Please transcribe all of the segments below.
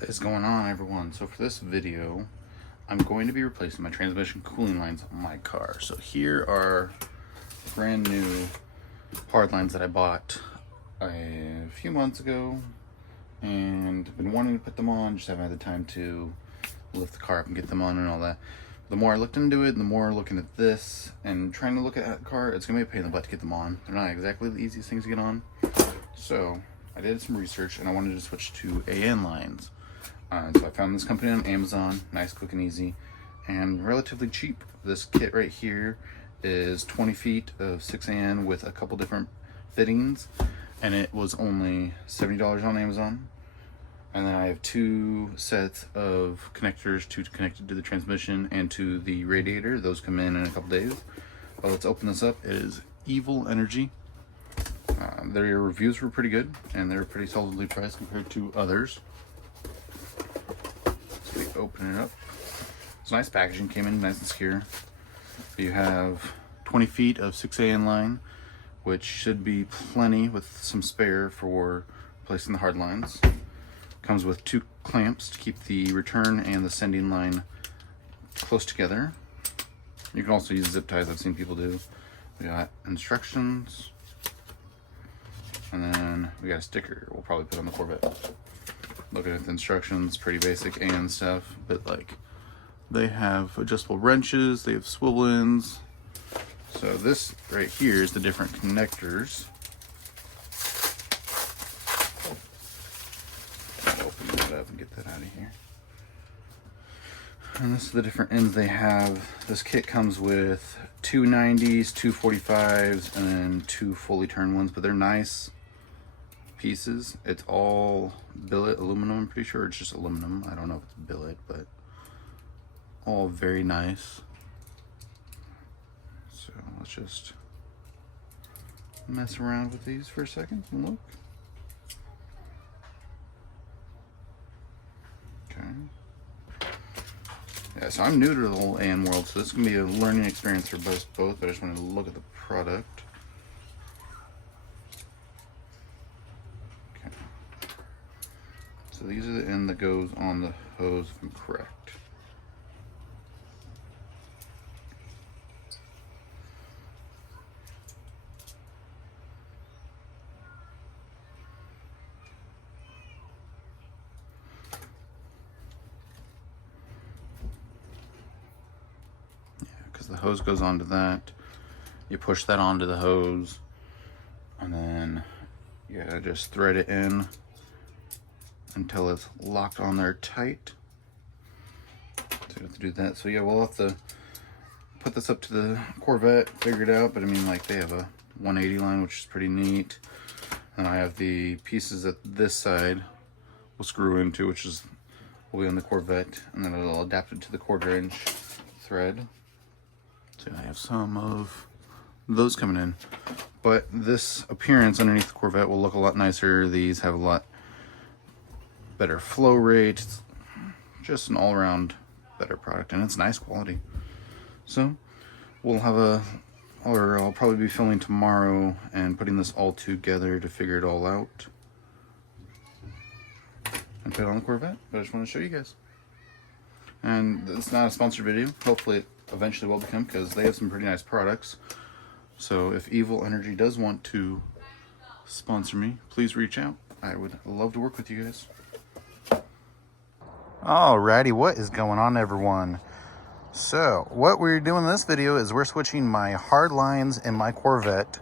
What is going on, everyone? So for this video, I'm going to be replacing my transmission cooling lines on my car. So here are brand new hard lines that I bought a few months ago, and I've been wanting to put them on, just haven't had the time to lift the car up and get them on and all that. The more I looked into it, the more looking at this and trying to look at the car, it's gonna be a pain in the butt to get them on. They're not exactly the easiest things to get on. So I did some research and I wanted to switch to AN lines. So I found this company on Amazon, nice, quick and easy, and relatively cheap. This kit right here is 20 feet of 6AN with a couple different fittings, and it was only $70 on Amazon. And then I have two sets of connectors, two connected to the transmission and to the radiator. Those come in a couple days. But let's open this up. It is Evil Energy. Their reviews were pretty good, and they're pretty solidly priced compared to others. So we open it up. It's nice packaging, came in nice and secure. You have 20 feet of 6AN line, which should be plenty with some spare for placing the hard lines. Comes with two clamps to keep the return and the sending line close together. You can also use zip ties, I've seen people do. We got instructions, and then we got a sticker we'll probably put on the Corvette. Looking at the instructions, pretty basic and stuff, but like they have adjustable wrenches, they have swivel ends. So this right here is the different connectors. Open that up and get that out of here. And this is the different ends they have. This kit comes with two 90s, two 45s, and then two fully turned ones, but they're nice pieces. It's all billet aluminum, I'm pretty sure. It's just aluminum. I don't know if it's billet, but all very nice. So let's just mess around with these for a second and look. Okay. Yeah, so I'm new to the whole AN world, so this is going to be a learning experience for both, but I just wanted to look at the product. Okay. So these are the end that goes on the hose, if I'm correct. The hose goes onto that, you push that onto the hose, and then you gotta just thread it in until it's locked on there tight. So you have to do that. So yeah, we'll have to put this up to the Corvette, figure it out, but I mean, like, they have a 180 line, which is pretty neat. And I have the pieces that this side will screw into, which is will be on the Corvette, and then it'll adapt it to the 1/4" thread. So I have some of those coming in, but this appearance underneath the Corvette will look a lot nicer. These have a lot better flow rate. It's just an all-around better product, and it's nice quality. So we'll have I'll probably be filming tomorrow and putting this all together to figure it all out and put it on the Corvette. But I just want to show you guys. And it's not a sponsored video. Hopefully it eventually will become, because they have some pretty nice products. So if Evil Energy does want to sponsor me, please reach out. I would love to work with you guys. Alrighty, what is going on, everyone? So what we're doing in this video is we're switching my hard lines in my Corvette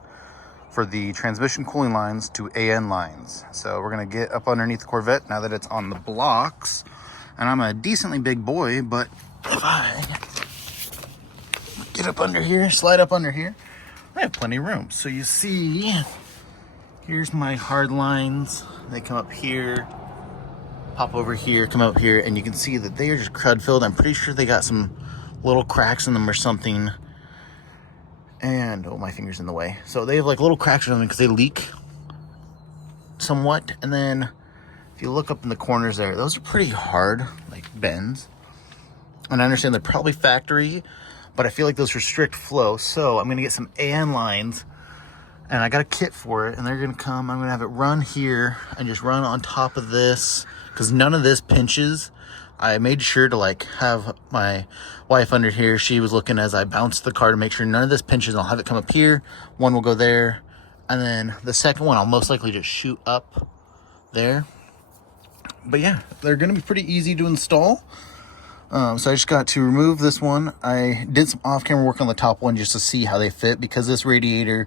for the transmission cooling lines to AN lines. So we're gonna get up underneath the Corvette now that it's on the blocks. And I'm a decently big boy, but if I get up under here, slide up under here, I have plenty of room. So you see, here's my hard lines. They come up here, pop over here, come up here, and you can see that they are just crud filled. I'm pretty sure they got some little cracks in them or something. And, oh, my finger's in the way. So they have like little cracks or something because they leak somewhat. And then if you look up in the corners there, those are pretty hard, like bends. And I understand they're probably factory, but I feel like those restrict flow. So I'm gonna get some AN lines And I got a kit for it, and they're gonna come. I'm gonna have it run here and just run on top of this, because none of this pinches. I made sure to like have my wife under here. She was looking as I bounced the car to make sure none of this pinches. I'll have it come up here. One will go there, and then the second one I'll most likely just shoot up there. But yeah, they're gonna be pretty easy to install. So I just got to remove this one. I did some off-camera work on the top one just to see how they fit, because this radiator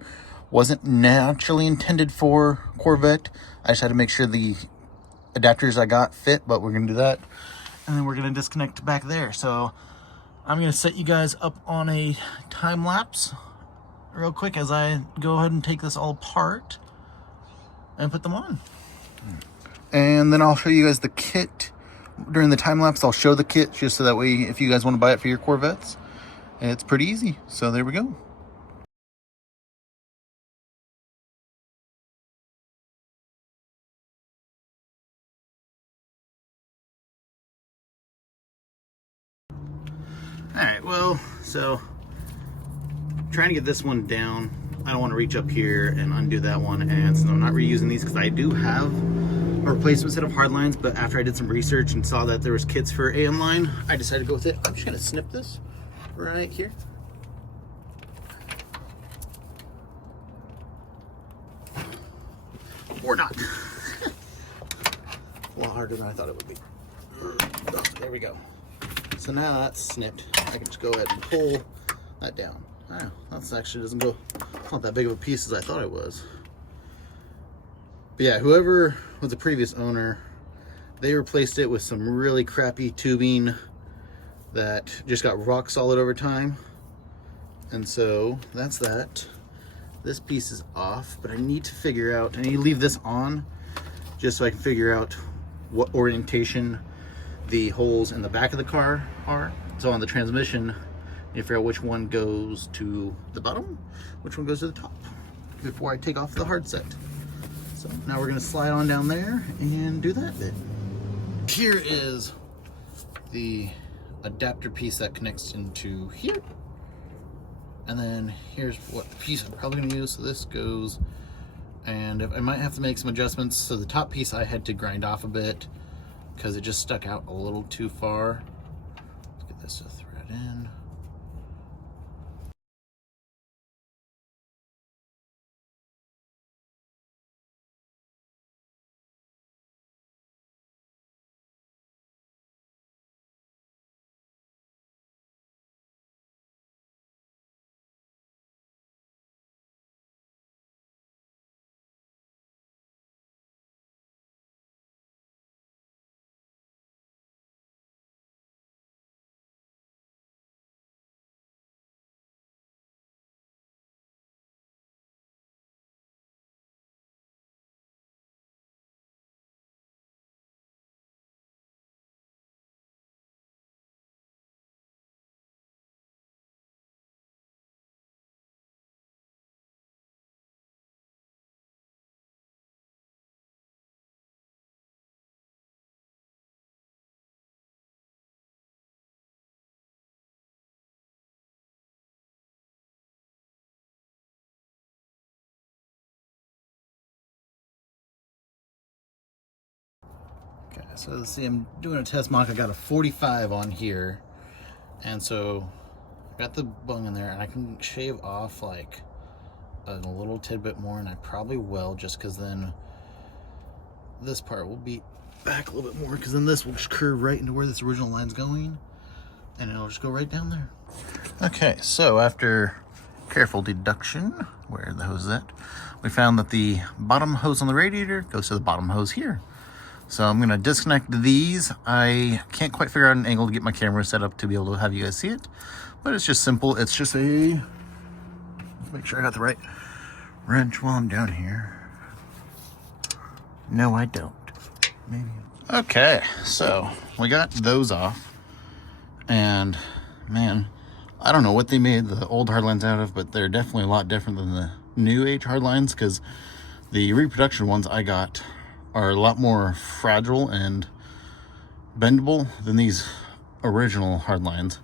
wasn't naturally intended for Corvette. I just had to make sure the adapters I got fit, but we're gonna do that. And then we're gonna disconnect back there. So I'm gonna set you guys up on a time lapse real quick as I go ahead and take this all apart and put them on. And then I'll show you guys the kit. During the time lapse, I'll show the kit just so that way if you guys want to buy it for your Corvettes, it's pretty easy. So there we go. Alright, well, so trying to get this one down. I don't want to reach up here and undo that one, and so I'm not reusing these because I do have a replacement set of hardlines, but after I did some research and saw that there was kits for AM line, I decided to go with it. I'm just going to snip this right here. Or not. A lot harder than I thought it would be. Oh, there we go. So now that's snipped. I can just go ahead and pull that down. Oh, that's actually doesn't go, it's not that big of a piece as I thought it was. But yeah, whoever was the previous owner, they replaced it with some really crappy tubing that just got rock solid over time. And so that's that. This piece is off, but I need to figure out, I need to leave this on just so I can figure out what orientation the holes in the back of the car are. So on the transmission, you figure out which one goes to the bottom, which one goes to the top, before I take off the hard set. So now we're gonna slide on down there and do that bit. Here is the adapter piece that connects into here. And then here's what the piece I'm probably gonna use. So this goes, and I might have to make some adjustments. So the top piece I had to grind off a bit because it just stuck out a little too far. Let's get this to thread in. Okay, so let's see, I'm doing a test mock. I got a 45 on here, and so I got the bung in there, and I can shave off like a little tidbit more, and I probably will, just because then this part will be back a little bit more, because then this will just curve right into where this original line's going, and it'll just go right down there. Okay, so after careful deduction, where the hose is at, we found that the bottom hose on the radiator goes to the bottom hose here. So I'm gonna disconnect these. I can't quite figure out an angle to get my camera set up to be able to have you guys see it, but it's just simple. It's just a, let's make sure I got the right wrench while I'm down here. No, I don't. Maybe. Okay, so we got those off, and man, I don't know what they made the old hardlines out of, but they're definitely a lot different than the new age hardlines, because the reproduction ones I got are a lot more fragile and bendable than these original hardlines.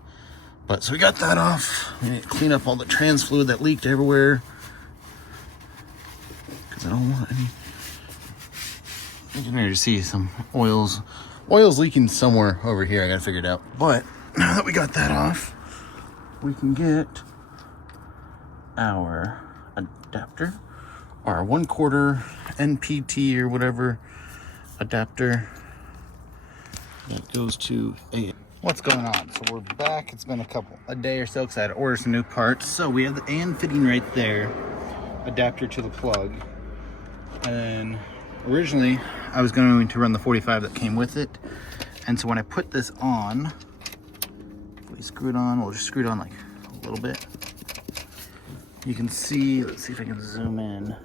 But so we got that off. We need to clean up all the trans fluid that leaked everywhere. because I don't want any. You can already see some oil's leaking somewhere over here. I gotta figure it out. But now that we got that off, we can get our adapter, our 1/4 NPT or whatever adapter that goes to a. What's going on? So we're back. It's been a day or so because I had to order some new parts. So we have the AN fitting right there, adapter to the plug, and originally I was going to run the 45 that came with it. And so when I put this on, if we screw it on, we'll just screw it on like a little bit. You can see, let's see if I can zoom in.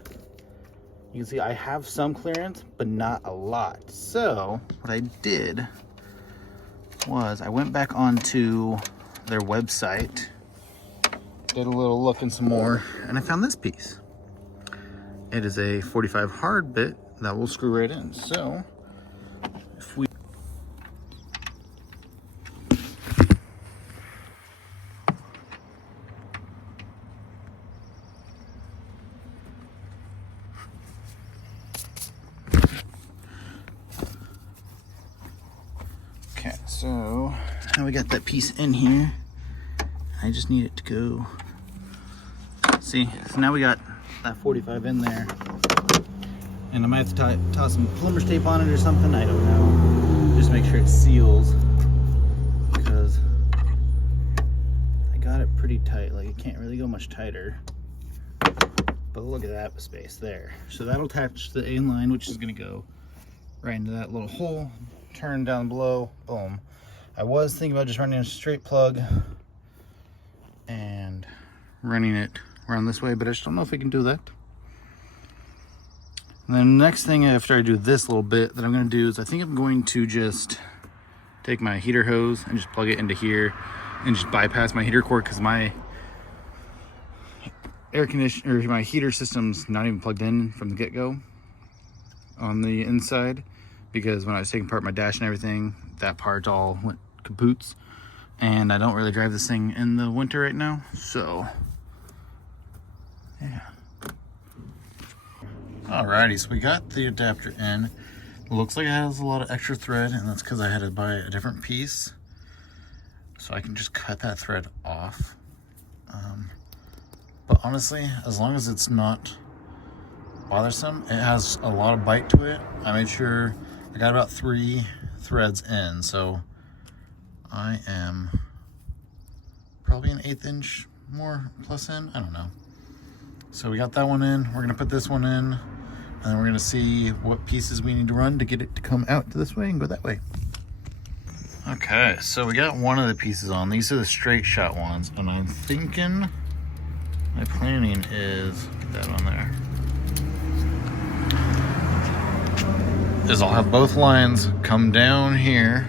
You can see I have some clearance, but not a lot. So what I did was I went back onto their website, did a little look and some more, and I found this piece. It is a 45 hard bit that will screw right in. So if we okay, so now we got that piece in here. I just need it to go. See, so now we got that 45 in there. And I might have to toss some plumber's tape on it or something. I don't know. Just make sure it seals, because I got it pretty tight. Like, it can't really go much tighter. But look at that space there. So that'll attach the AN line, which is going to go right into that little hole. Turn down below. Boom. I was thinking about just running a straight plug and running it around this way, but I just don't know if we can do that. And then the next thing after I do this little bit that I'm going to do is I think I'm going to just take my heater hose and just plug it into here and just bypass my heater cord, because my air conditioner, or my heater system's not even plugged in from the get-go on the inside, because when I was taking apart my dash and everything, that part all went kapoots, and I don't really drive this thing in the winter right now, so yeah. Alrighty, so we got the adapter in. Looks like it has a lot of extra thread, and that's because I had to buy a different piece. So I can just cut that thread off. But honestly, as long as it's not bothersome, it has a lot of bite to it. I made sure I got about 3 threads in, so I am probably an 1/8 inch more plus in, I don't know. So we got that one in. We're gonna put this one in, and then we're gonna see what pieces we need to run to get it to come out to this way and go that way. Okay, so we got one of the pieces on. These are the straight shot ones, and I'm thinking, my planning is, get that on there, is I'll have both lines come down here,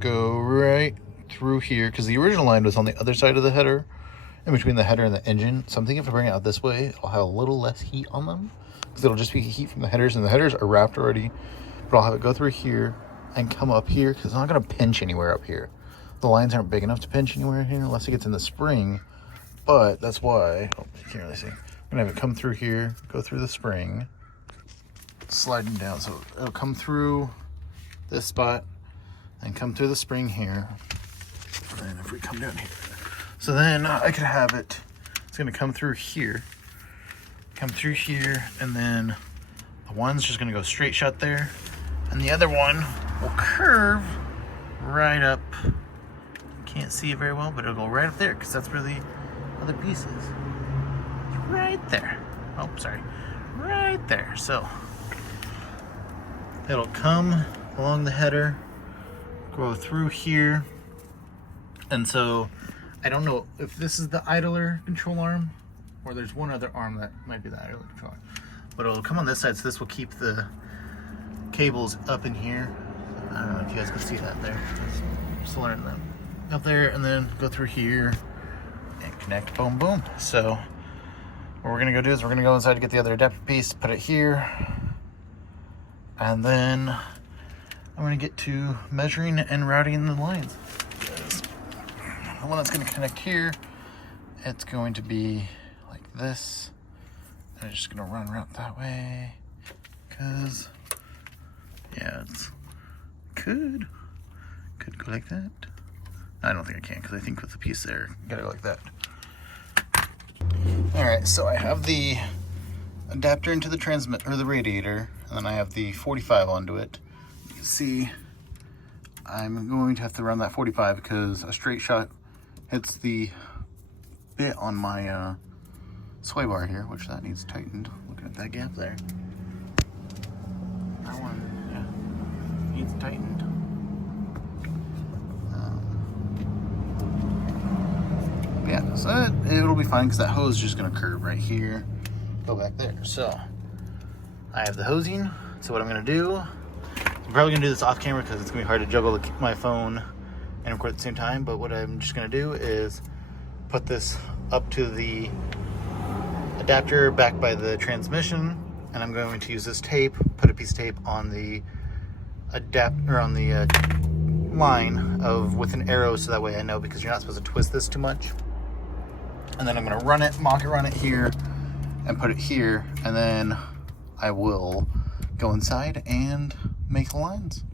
go right through here, because the original line was on the other side of the header, in between the header and the engine. So I'm thinking if I bring it out this way, I'll have a little less heat on them, because it'll just be heat from the headers, and the headers are wrapped already. But I'll have it go through here and come up here, because it's not going to pinch anywhere up here. The lines aren't big enough to pinch anywhere here unless it gets in the spring. But that's why, oh, you can't really see. I'm going to have it come through here, go through the spring, sliding down. So it'll come through this spot and come through the spring here. And if we come down here, so then I could have it, it's going to come through here, and then the one's just going to go straight shut there, and the other one will curve right up. Can't see it very well, but it'll go right up there, because that's where the other piece is. Right there. Oh, sorry. Right there. So it'll come along the header, go through here, and so I don't know if this is the idler control arm, or there's one other arm that might be the idler control arm. But it'll come on this side, so this will keep the cables up in here. I don't know if you guys can see that there. Just learning them. Up there, and then go through here and connect, boom, boom. So what we're gonna go do is we're gonna go inside to get the other adapter piece, put it here, and then I'm gonna get to measuring and routing the lines. The one that's going to connect here, it's going to be like this, I'm just gonna run around that way, cause yeah, it's could go like that. I don't think I can, because I think with the piece there, gotta go like that. All right, so I have the adapter into the the radiator, and then I have the 45 onto it. You can see I'm going to have to run that 45 because a straight shot hits the bit on my sway bar here, which that needs tightened. Looking at that gap there. That one, yeah, needs tightened. Yeah, so it'll be fine because that hose is just going to curve right here, go back there. So I have the hosing. So what I'm going to do, I'm probably going to do this off camera because it's going to be hard to juggle my phone and record at the same time. But what I'm just going to do is put this up to the adapter back by the transmission, and I'm going to use this tape, put a piece of tape on the adapter, on the line with an arrow, so that way I know, because you're not supposed to twist this too much. And then I'm going to run it, mock it, run it here, and put it here, and then I will go inside and make the lines.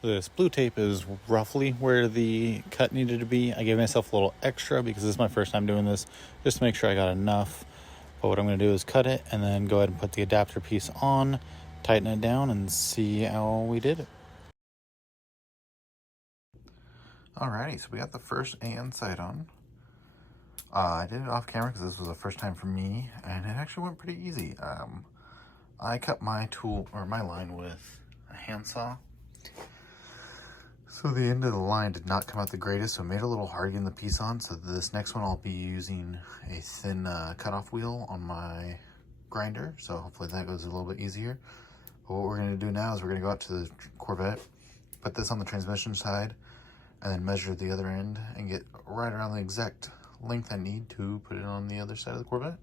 This blue tape is roughly where the cut needed to be. I gave myself a little extra because this is my first time doing this, just to make sure I got enough. But what I'm going to do is cut it and then go ahead and put the adapter piece on, tighten it down, and see how we did it. Alrighty, so we got the first AN sight on. I did it off camera because this was the first time for me, and it actually went pretty easy. I cut my line with a handsaw. So the end of the line did not come out the greatest, so it made it a little hard getting the piece on. So this next one I'll be using a thin cutoff wheel on my grinder, so hopefully that goes a little bit easier. But what we're going to do now is we're going to go out to the Corvette, put this on the transmission side, and then measure the other end and get right around the exact length I need to put it on the other side of the Corvette.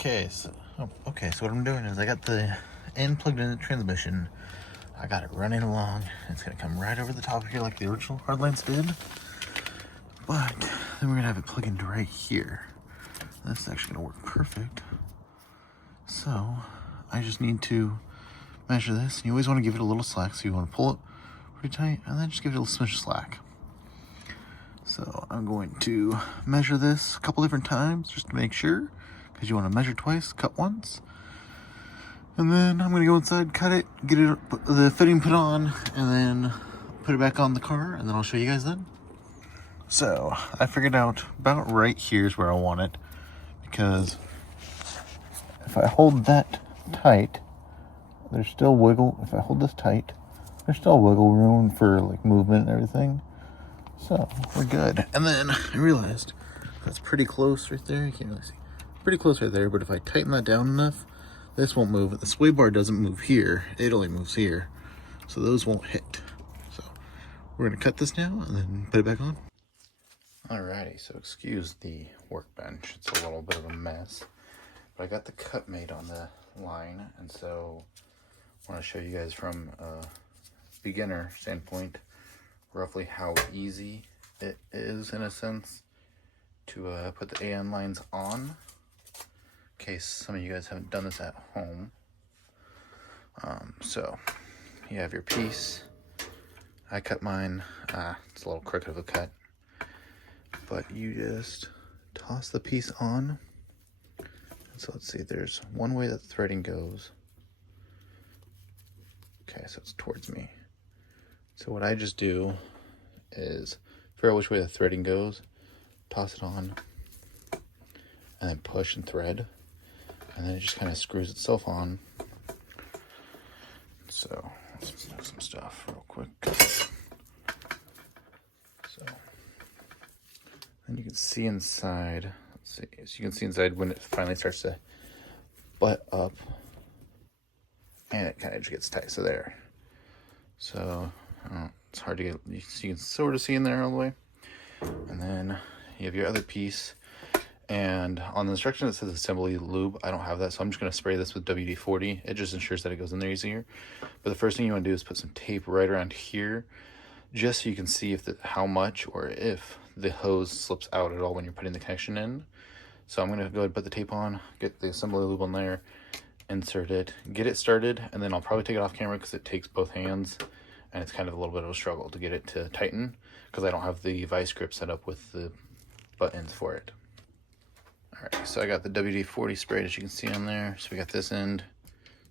Okay, so what I'm doing is I got the end plugged in the transmission. I got it running along. It's gonna come right over the top here like the original Hardlines did. But then we're gonna have it plug into right here. That's actually gonna work perfect. So I just need to measure this, and you always want to give it a little slack, so you want to pull it pretty tight and then just give it a little smidge of slack. So I'm going to measure this a couple different times just to make sure, because you want to measure twice, cut once. And then I'm going to go inside, cut it, get the fitting put on, and then put it back on the car, and then I'll show you guys then. So I figured out about right here is where I want it, because if I hold that tight, there's still wiggle. If I hold this tight, there's still wiggle room for like movement and everything. So we're good. And then I realized that's pretty close right there. You can't really see. Pretty close right there, but if I tighten that down enough, this won't move. The sway bar doesn't move here. It only moves here. So those won't hit. So we're gonna cut this now and then put it back on. Alrighty, so excuse the workbench. It's a little bit of a mess. But I got the cut made on the line, and so I want to show you guys from a beginner standpoint roughly how easy it is, in a sense, to put the AN lines on, in case some of you guys haven't done this at home. So you have your piece. I cut mine, it's a little crooked of a cut, but you just toss the piece on. So let's see, there's one way that the threading goes. Okay, so it's towards me. So what I just do is figure out which way the threading goes, toss it on, and then push and thread. And then it just kind of screws itself on. So let's move some stuff real quick. So then you can see inside. Let's see. So you can see inside when it finally starts to butt up, and it kind of just gets tight. So there. So it's hard to get. You can sort of see in there all the way. And then you have your other piece. And on the instruction it says assembly lube. I don't have that, so I'm just going to spray this with WD-40. It just ensures that it goes in there easier. But the first thing you want to do is put some tape right around here, just so you can see if how much or if the hose slips out at all when you're putting the connection in. So I'm going to go ahead and put the tape on, get the assembly lube on there, insert it, get it started, and then I'll probably take it off camera because it takes both hands, and it's kind of a little bit of a struggle to get it to tighten because I don't have the vice grip set up with the buttons for it. Alright, so I got the WD-40 sprayed, as you can see on there. So we got this end.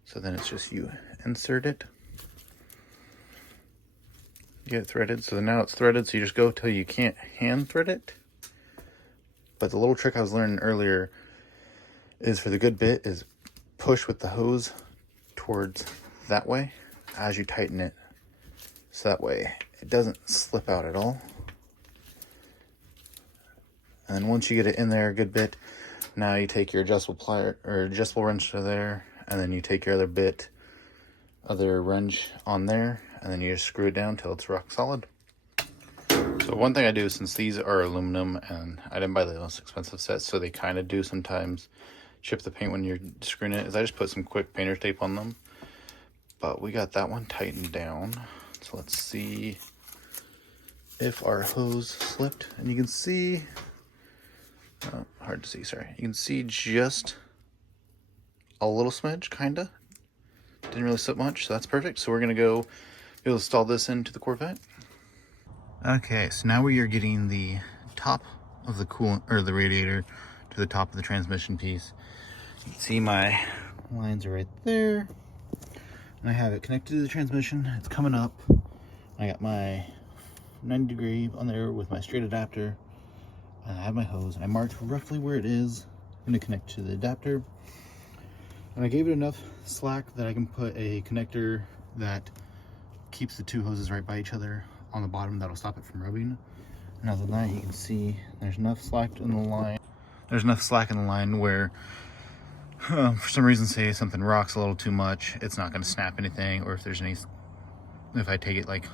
So then it's just you insert it. Get it threaded. So now it's threaded, so you just go till you can't hand thread it. But the little trick I was learning earlier is for the good bit is push with the hose towards that way as you tighten it. So that way it doesn't slip out at all. And then once you get it in there a good bit, now you take your adjustable plier or adjustable wrench to there, and then you take your other wrench on there, and then you just screw it down till it's rock solid. So one thing I do, since these are aluminum and I didn't buy the most expensive sets, so they kind of do sometimes chip the paint when you're screwing it, is I just put some quick painter's tape on them. But we got that one tightened down. So let's see if our hose slipped. And you can see, hard to see, sorry. You can see just a little smidge, kinda. Didn't really slip much, so that's perfect. So we're gonna go install this into the Corvette. Okay, so now we are getting the top of the coolant, or the radiator, to the top of the transmission piece. You can see my lines are right there. And I have it connected to the transmission. It's coming up. I got my 90-degree on there with my straight adapter. I have my hose. I marked roughly where it is. I'm going to connect to the adapter. And I gave it enough slack that I can put a connector that keeps the two hoses right by each other on the bottom. That'll stop it from rubbing. And other than that, you can see there's enough slack in the line. There's enough slack in the line where for some reason, say something rocks a little too much, it's not going to snap anything. Or if there's any, if I take it like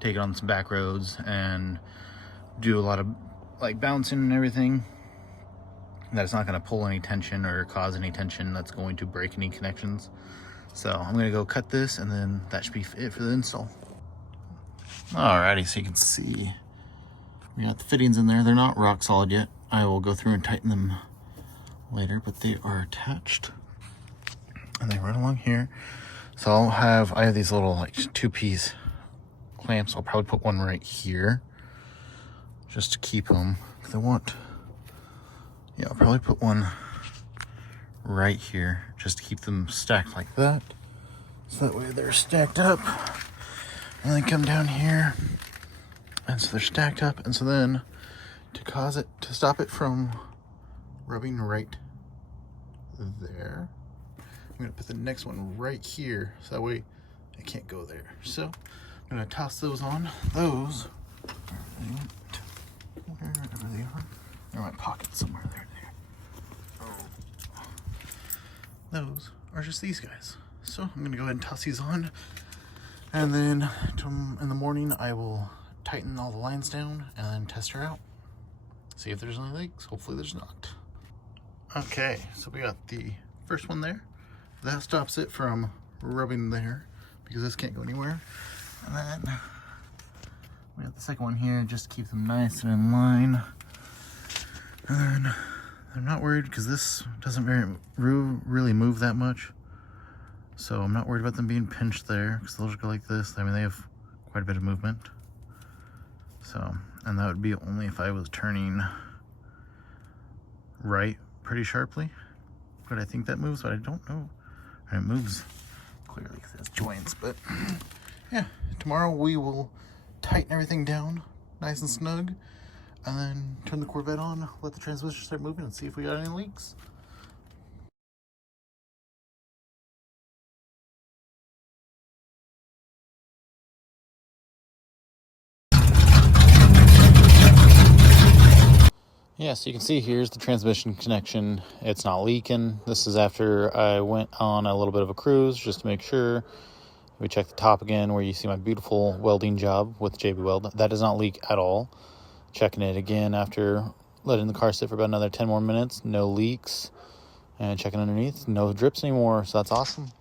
take it on some back roads and do a lot of like bouncing and everything, that's not going to pull any tension or cause any tension that's going to break any connections. So I'm going to go cut this, and then that should be it for the install. Alrighty, so you can see we got the fittings in there. They're not rock solid yet. I will go through and tighten them later, but they are attached and they run along here. So I have these little like 2-piece clamps. I'll probably put one right here just to keep them, because I'll probably put one right here just to keep them stacked like that, so that way they're stacked up, and then come down here, and so they're stacked up. And so then to stop it from rubbing right there, I'm gonna put the next one right here, so that way it can't go there. So I'm gonna toss those on. Those, wherever they are, they're in my pocket somewhere. There. Those are just these guys. So I'm gonna go ahead and toss these on, and then in the morning I will tighten all the lines down and then test her out. See if there's any leaks. Hopefully there's not. Okay, so we got the first one there. That stops it from rubbing there because this can't go anywhere. And then we got the second one here, just to keep them nice and in line. And then I'm not worried because this doesn't really move that much. So I'm not worried about them being pinched there, because they'll just go like this. I mean, they have quite a bit of movement. So, and that would be only if I was turning right pretty sharply. But I think that moves, but I don't know. And it moves clearly because it has joints. But yeah, tomorrow we will tighten everything down nice and snug, and then turn the Corvette on, let the transmission start moving, and see if we got any leaks. Yeah, so you can see here's the transmission connection. It's not leaking. This is after I went on a little bit of a cruise just to make sure. We check the top again where you see my beautiful welding job with JB Weld. That does not leak at all. Checking it again after letting the car sit for about another 10 more minutes. No leaks. And checking underneath, no drips anymore. So that's awesome.